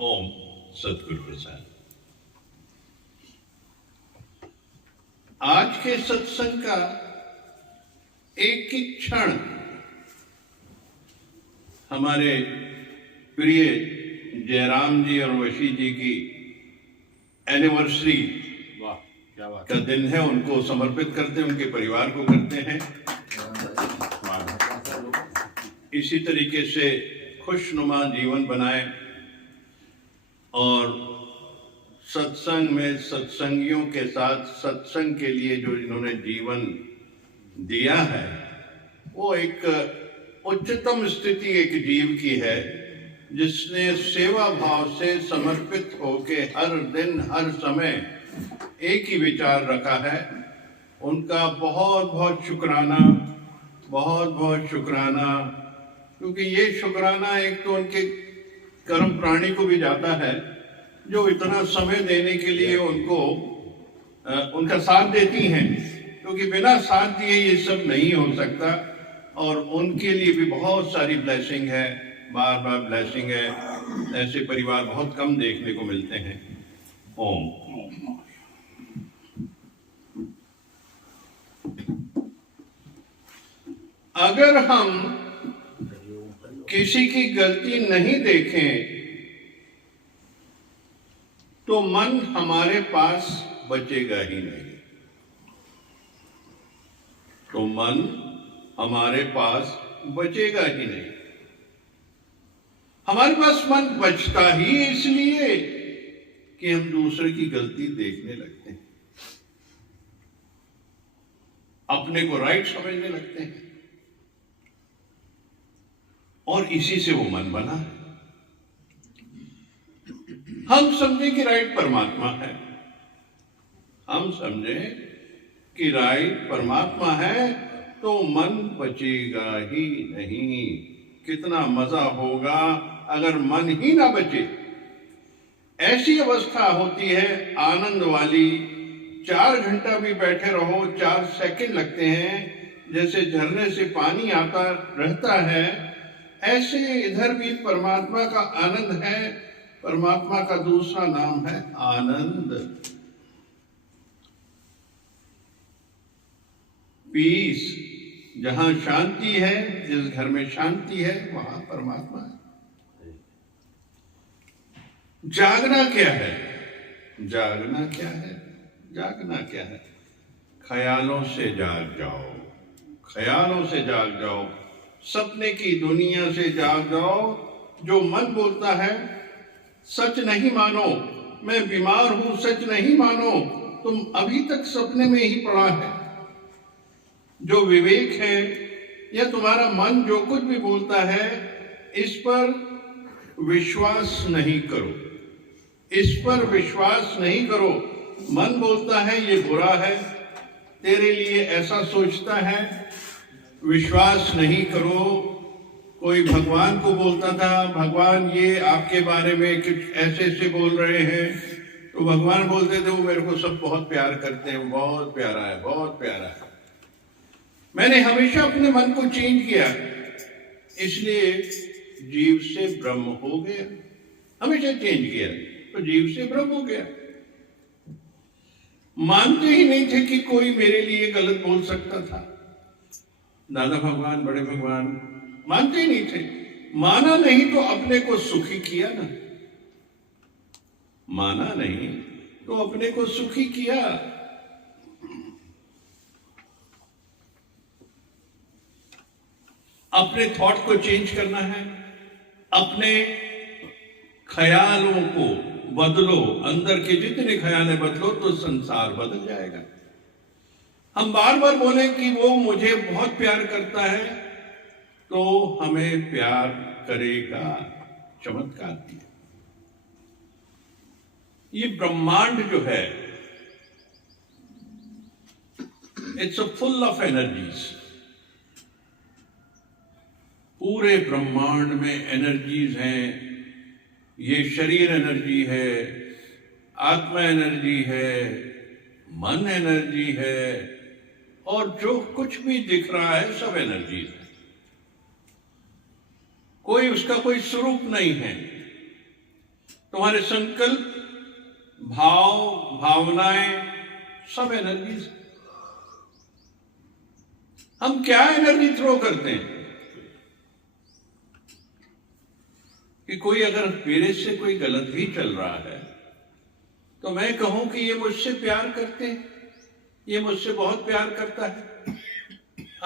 ओम सतगुरु प्रसाद। आज के सत्संग का एक ही क्षण हमारे प्रिय जयराम जी और वशी जी की एनिवर्सरी का दिन है, उनको समर्पित करते हैं, उनके परिवार को करते हैं। इसी तरीके से खुशनुमा जीवन बनाए और सत्संग में सत्संगियों के साथ सत्संग के लिए जो इन्होंने जीवन दिया है वो एक उच्चतम स्थिति एक जीव की है, जिसने सेवा भाव से समर्पित होके हर दिन हर समय एक ही विचार रखा है। उनका बहुत बहुत शुक्राना, बहुत बहुत शुक्राना, क्योंकि ये शुक्राना एक तो उनके कर्म प्राणी को भी जाता है जो इतना समय देने के लिए उनको उनका साथ देती हैं, क्योंकि बिना साथ दिए ये सब नहीं हो सकता। और उनके लिए भी बहुत सारी ब्लेसिंग है, बार बार ब्लेसिंग है। ऐसे परिवार बहुत कम देखने को मिलते हैं। ओम। अगर हम किसी की गलती नहीं देखें तो मन हमारे पास बचेगा ही नहीं, तो मन हमारे पास बचेगा ही नहीं। हमारे पास मन बचता ही इसलिए कि हम दूसरे की गलती देखने लगते हैं, अपने को राइट समझने लगते हैं, और इसी से वो मन बना है। हम समझे कि राइट परमात्मा है, हम समझे कि राइट परमात्मा है, तो मन बचेगा ही नहीं। कितना मजा होगा अगर मन ही ना बचे। ऐसी अवस्था होती है आनंद वाली, 4 घंटा भी बैठे रहो 4 सेकंड लगते हैं, जैसे झरने से पानी आता रहता है, ऐसे इधर भी परमात्मा का आनंद है। परमात्मा का दूसरा नाम है आनंद, पीस। जहां शांति है, जिस घर में शांति है, वहां परमात्मा है। जागना क्या है? जागना क्या है? जागना क्या है? ख्यालों से जाग जाओ, ख्यालों से जाग जाओ, सपने की दुनिया से जाग जाओ। जो मन बोलता है सच नहीं मानो, मैं बीमार हूं सच नहीं मानो, तुम अभी तक सपने में ही पड़ा है। जो विवेक है या तुम्हारा मन जो कुछ भी बोलता है, इस पर विश्वास नहीं करो, इस पर विश्वास नहीं करो। मन बोलता है ये बुरा है, तेरे लिए ऐसा सोचता है, विश्वास नहीं करो। कोई भगवान को बोलता था, भगवान ये आपके बारे में कुछ ऐसे ऐसे बोल रहे हैं, तो भगवान बोलते थे वो मेरे को सब बहुत प्यार करते हैं, बहुत प्यारा है, बहुत प्यारा है। मैंने हमेशा अपने मन को चेंज किया, इसलिए जीव से ब्रह्म हो गया। हमेशा चेंज किया तो जीव से ब्रह्म हो गया। मानते ही नहीं थे कि कोई मेरे लिए गलत बोल सकता था। दादा भगवान, बड़े भगवान मानते ही नहीं थे। माना नहीं तो अपने को सुखी किया ना, माना नहीं तो अपने को सुखी किया। अपने थॉट को चेंज करना है, अपने ख्यालों को बदलो, अंदर के जितने ख्याल है बदलो तो संसार बदल जाएगा। हम बार बार बोले कि वो मुझे बहुत प्यार करता है, तो हमें प्यार करेगा। चमत्कार दिया। ये ब्रह्मांड जो है, इट्स फुल ऑफ एनर्जीज। पूरे ब्रह्मांड में एनर्जीज हैं। ये शरीर एनर्जी है, आत्मा एनर्जी है, मन एनर्जी है, और जो कुछ भी दिख रहा है सब एनर्जी है। कोई उसका कोई स्वरूप नहीं है। तुम्हारे संकल्प, भाव, भावनाएं सब एनर्जी। हम क्या एनर्जी थ्रो करते हैं कि कोई अगर मेरे से कोई गलत भी चल रहा है तो मैं कहूं कि ये मुझसे प्यार करते हैं, ये मुझसे बहुत प्यार करता है,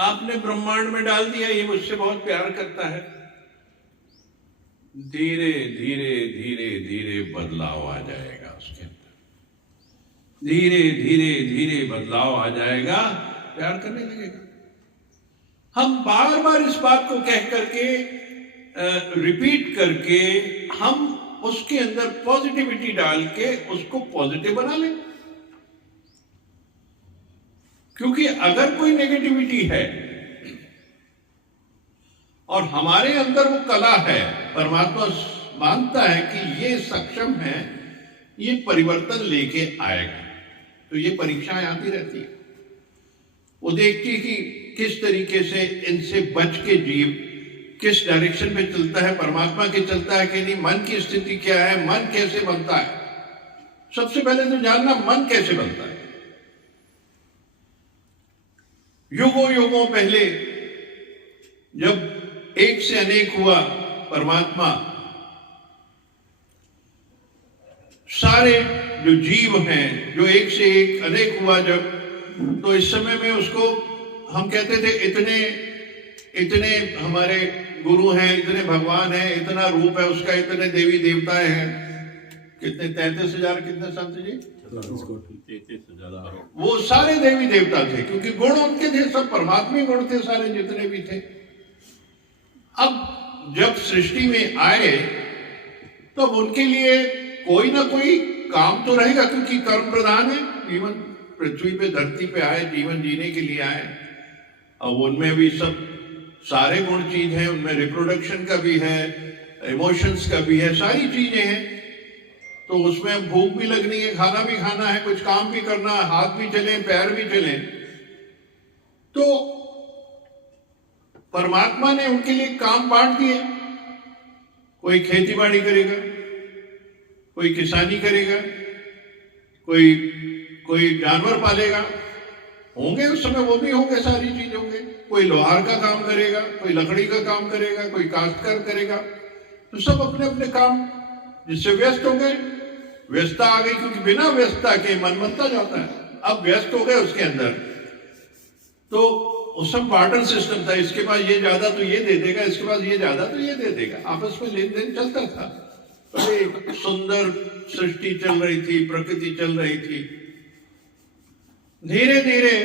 आपने ब्रह्मांड में डाल दिया, ये मुझसे बहुत प्यार करता है। धीरे धीरे धीरे धीरे बदलाव आ जाएगा उसके अंदर, धीरे धीरे धीरे बदलाव आ जाएगा, प्यार करने लगेगा। हम बार बार इस बात को कह करके रिपीट करके हम उसके अंदर पॉजिटिविटी डाल के उसको पॉजिटिव बना लें। क्योंकि अगर कोई नेगेटिविटी है और हमारे अंदर वो कला है, परमात्मा मानता है कि ये सक्षम है, ये परिवर्तन लेके आएगा, तो ये परीक्षाएं आती रहती है। वो देखती कि किस तरीके से इनसे बच के जीव किस डायरेक्शन में चलता है, परमात्मा के चलता है कि नहीं, मन की स्थिति क्या है, मन कैसे बनता है। सबसे पहले तो जानना मन कैसे बनता है। युगों युगों पहले जब एक से अनेक हुआ परमात्मा, सारे जो जीव हैं जो एक से एक अनेक हुआ जब, तो इस समय में उसको हम कहते थे इतने इतने हमारे गुरु हैं, इतने भगवान हैं, इतना रूप है उसका, इतने देवी देवताएं हैं। कितने 33,000 कितने संत जी? 33,000। वो सारे देवी देवता थे क्योंकि गुण उनके थे, सब परमात्मा गुण थे सारे जितने भी थे। अब जब सृष्टि में आए तो उनके लिए कोई ना कोई काम तो रहेगा क्योंकि कर्म प्रधान है जीवन, पृथ्वी पे धरती पे आए, जीवन जीने के लिए आए। अब उनमें भी सब सारे गुण चीज है, उनमें रिप्रोडक्शन का भी है, इमोशंस का भी है, सारी चीजें हैं। तो उसमें भूख भी लगनी है, खाना भी खाना है, कुछ काम भी करना है, हाथ भी चले, पैर भी चले। तो परमात्मा ने उनके लिए काम बांट दिए। कोई खेती बाड़ी करेगा, कोई किसानी करेगा, कोई जानवर पालेगा, होंगे उस समय वो भी होंगे, सारी चीज होंगे। कोई लोहार का काम करेगा, कोई लकड़ी का काम करेगा, कोई काश्तकार करेगा। तो सब अपने अपने काम जिससे व्यस्त हो गए। व्यस्तता आ गई क्योंकि बिना व्यस्तता के मन बनता जाता है। अब व्यस्त हो गए उसके अंदर, तो उस समय बार्टर सिस्टम था, इसके पास ये ज्यादा तो ये दे देगा, इसके पास ये ज्यादा तो ये दे देगा, आपस में लेन देन चलता था। बड़ी सुंदर सृष्टि चल रही थी, प्रकृति चल रही थी। धीरे धीरे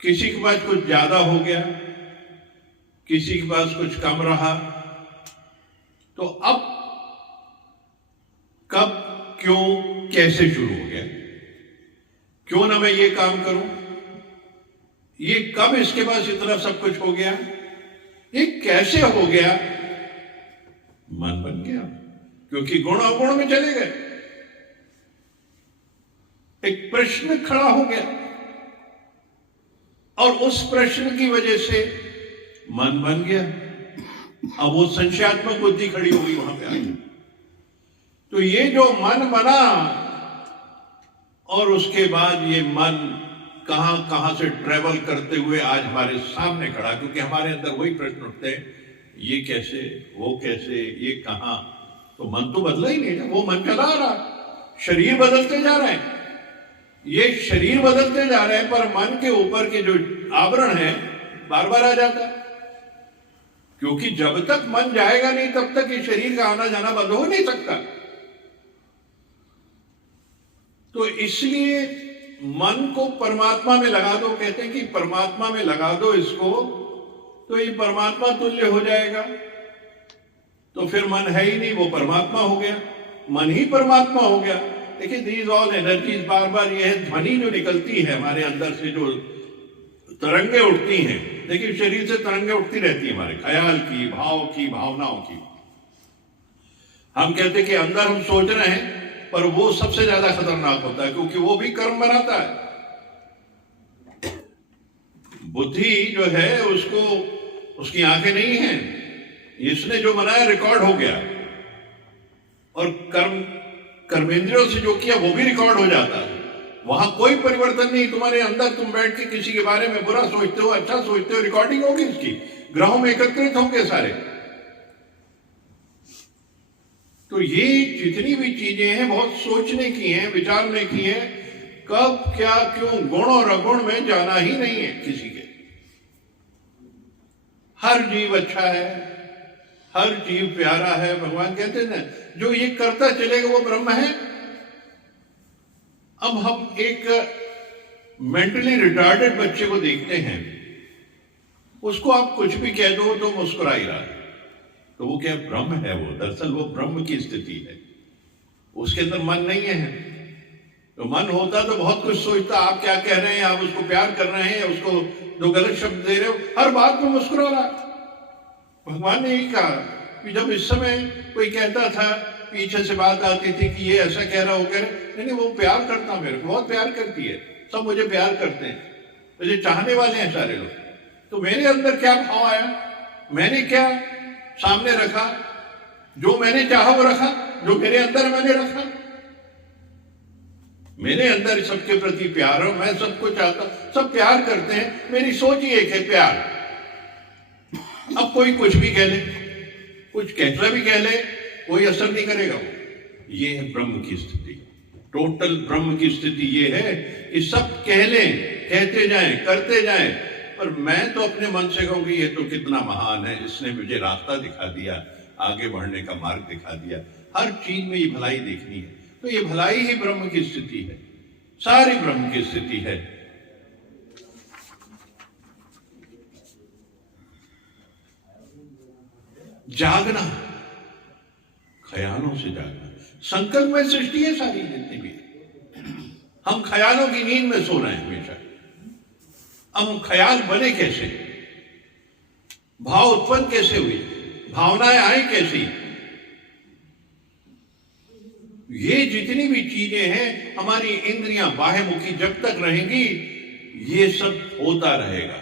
किसी के पास कुछ ज्यादा हो गया, किसी के पास कुछ कम रहा। तो अब कब, क्यों, कैसे शुरू हो गया? क्यों ना मैं ये काम करूं, ये कब इसके पास इतना सब कुछ हो गया, ये कैसे हो गया? मन बन गया क्योंकि गुण अवगुण में चले गए। एक प्रश्न खड़ा हो गया और उस प्रश्न की वजह से मन बन गया। अब वो संशयात्मक बुद्धि खड़ी हो गई वहां पे आके। तो ये जो मन बना और उसके बाद ये मन कहां कहां से ट्रेवल करते हुए आज हमारे सामने खड़ा, क्योंकि हमारे अंदर वही प्रश्न उठते हैं, ये कैसे, वो कैसे, ये कहां। तो मन तो बदला ही नहीं, वो मन चला आ रहा, शरीर बदलते जा रहे हैं, ये शरीर बदलते जा रहे हैं, पर मन के ऊपर के जो आवरण है बार बार आ जाता है। क्योंकि जब तक मन जाएगा नहीं तब तक ये शरीर का आना जाना बंद हो नहीं सकता। तो इसलिए मन को परमात्मा में लगा दो, कहते हैं कि परमात्मा में लगा दो इसको, तो ये परमात्मा तुल्य हो जाएगा। तो फिर मन है ही नहीं, वो परमात्मा हो गया, मन ही परमात्मा हो गया। देखिए, दीज ऑल एनर्जीज, बार बार यह ध्वनि जो निकलती है हमारे अंदर से, जो तरंगे उठती हैं, देखिए शरीर से तरंगे उठती रहती है, हमारे ख्याल की, भाव की, भावनाओं की। हम कहते कि अंदर हम सोच रहे हैं, पर वो सबसे ज्यादा खतरनाक होता है क्योंकि वो भी कर्म बनाता है। बुद्धि जो है उसको, उसकी आंखें नहीं है, इसने जो बनाया रिकॉर्ड हो गया। और कर्मेंद्रियों से जो किया वो भी रिकॉर्ड हो जाता है। वहां कोई परिवर्तन नहीं, तुम्हारे अंदर तुम बैठ के किसी के बारे में बुरा सोचते हो, अच्छा सोचते हो, रिकॉर्डिंग होगी उसकी, ग्रहों में एकत्रित होंगे सारे। तो ये जितनी भी चीजें हैं बहुत सोचने की हैं, विचारने की हैं, कब क्या क्यों, गुण और अगुण में जाना ही नहीं है किसी के। हर जीव अच्छा है, हर जीव प्यारा है। भगवान कहते हैं ना, जो ये करता चलेगा वो ब्रह्म है। अब हम एक मेंटली रिटार्डेड बच्चे को देखते हैं, उसको आप कुछ भी कह दो तो मुस्कुरा ही रहा है, तो वो क्या ब्रह्म है? वो दरअसल वो ब्रह्म की स्थिति है, उसके अंदर मन नहीं है। तो मन होता तो बहुत कुछ सोचता, आप क्या कह रहे हैं, आप उसको प्यार कर रहे हैं, उसको दो गलत शब्द दे रहे हो, हर बात में मुस्कुरा रहा। भगवान ने यही कहा कि जब इस समय कोई कहता था, पीछे से बात आती थी कि ये ऐसा कह रहा हो, कह रहे नहीं, वो प्यार करता, मेरे को बहुत प्यार करती है, सब मुझे प्यार करते हैं, मुझे चाहने वाले हैं सारे लोग। तो मेरे अंदर क्या भाव आया, मैंने क्या सामने रखा, जो मैंने चाहा वो रखा, जो मेरे अंदर मैंने रखा। मेरे अंदर सबके प्रति प्यार हो, मैं सबको चाहता, सब प्यार करते हैं, मेरी सोच ही एक है, प्यार। अब कोई कुछ भी कह ले, कुछ कैसा भी कह ले, कोई असर नहीं करेगा वो। ये है ब्रह्म की स्थिति। टोटल ब्रह्म की स्थिति ये है कि सब कह लें, कहते जाएं, करते जाएं, पर मैं तो अपने मन से कहूंगी ये तो कितना महान है, इसने मुझे रास्ता दिखा दिया, आगे बढ़ने का मार्ग दिखा दिया। हर चीज में ये भलाई देखनी है, तो ये भलाई ही ब्रह्म की स्थिति है, सारी ब्रह्म की स्थिति है। जागना, ख्यालों से जागना। संकल्प में सृष्टि है सारी जितनी भी, हम ख्यालों की नींद में सो रहे हैं हमेशा। हम ख्याल बने कैसे, भाव उत्पन्न कैसे हुए, भावनाएं आई कैसी, ये जितनी भी चीजें हैं, हमारी इंद्रियां बाह्यमुखी जब तक रहेंगी ये सब होता रहेगा।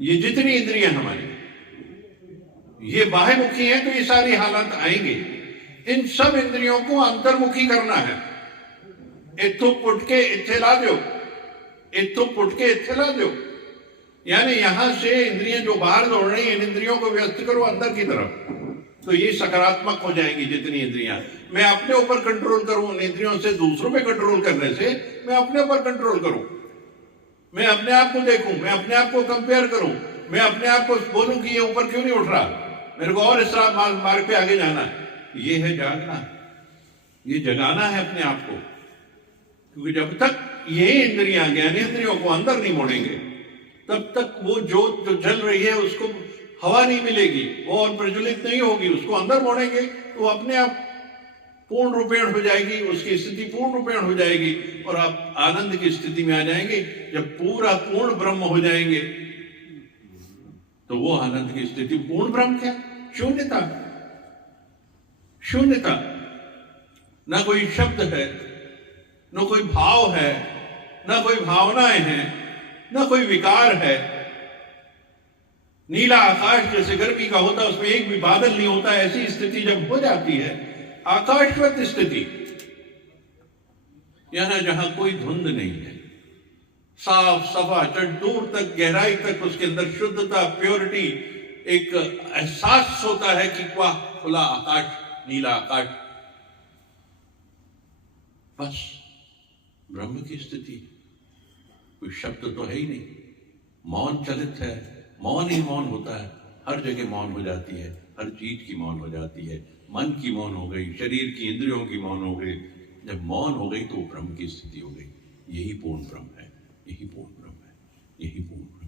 ये जितनी इंद्रियां हमारी ये बाह्यमुखी हैं, तो ये सारी हालत आएंगे। इन सब इंद्रियों को अंतर्मुखी करना है। इत्थु पुटके इत्थे ला दो, इत्थु पुटके इत्थे ला दो, यानी यहां से इंद्रियां जो बाहर दौड़ रही हैं, इन इंद्रियों को व्यस्त करो अंदर की तरफ, तो ये सकारात्मक हो जाएंगी जितनी इंद्रियां। मैं अपने ऊपर कंट्रोल करूं, उन इंद्रियों से दूसरों पे कंट्रोल करने से मैं अपने ऊपर कंट्रोल करूं, मैं अपने आप को देखूं, मैं अपने आप को कंपेयर करूं, मैं अपने आप को बोलूं कि ये ऊपर क्यों नहीं उठ रहा, मेरे को और इस मार्ग पे आगे जाना है। ये है जागना, ये जगाना है अपने आप को। क्योंकि जब तक ये इंद्रियां ज्ञानेंद्रियों को अंदर नहीं मोड़ेंगे, तब तक वो जोत जो जल रही है उसको हवा नहीं मिलेगी, वो और प्रज्वलित नहीं होगी। उसको अंदर मोड़ेंगे तो अपने आप पूर्ण रूपेण हो जाएगी, उसकी स्थिति पूर्ण रूपेण हो जाएगी, और आप आनंद की स्थिति में आ जाएंगे। जब पूरा पूर्ण ब्रह्म हो जाएंगे तो वो आनंद की स्थिति पूर्ण ब्रह्म क्या, शून्यता, शून्यता। ना कोई शब्द है, ना कोई भाव है, ना कोई भावनाएं हैं, ना कोई विकार है। नीला आकाश जैसे गर्मी का होता, उसमें एक भी बादल नहीं होता, ऐसी स्थिति जब हो जाती है, आकाशवत स्थिति, यानी जहां कोई धुंध नहीं है, साफ सफा, चट दूर तक गहराई तक उसके अंदर शुद्धता, प्योरिटी, एक एहसास होता है कि वाह खुला आकाश, नीला आकाश, बस ब्रह्म की स्थिति। कोई शब्द तो है ही नहीं, मौन चलित है, मौन ही मौन होता है, हर जगह मौन हो जाती है, हर चीज की मौन हो जाती है। मन की मौन हो गई, शरीर की इंद्रियों की मौन हो गई। जब मौन हो गई तो ब्रह्म की स्थिति हो गई। यही पूर्ण ब्रह्म है, यही पूर्ण ब्रह्म है, यही पूर्ण।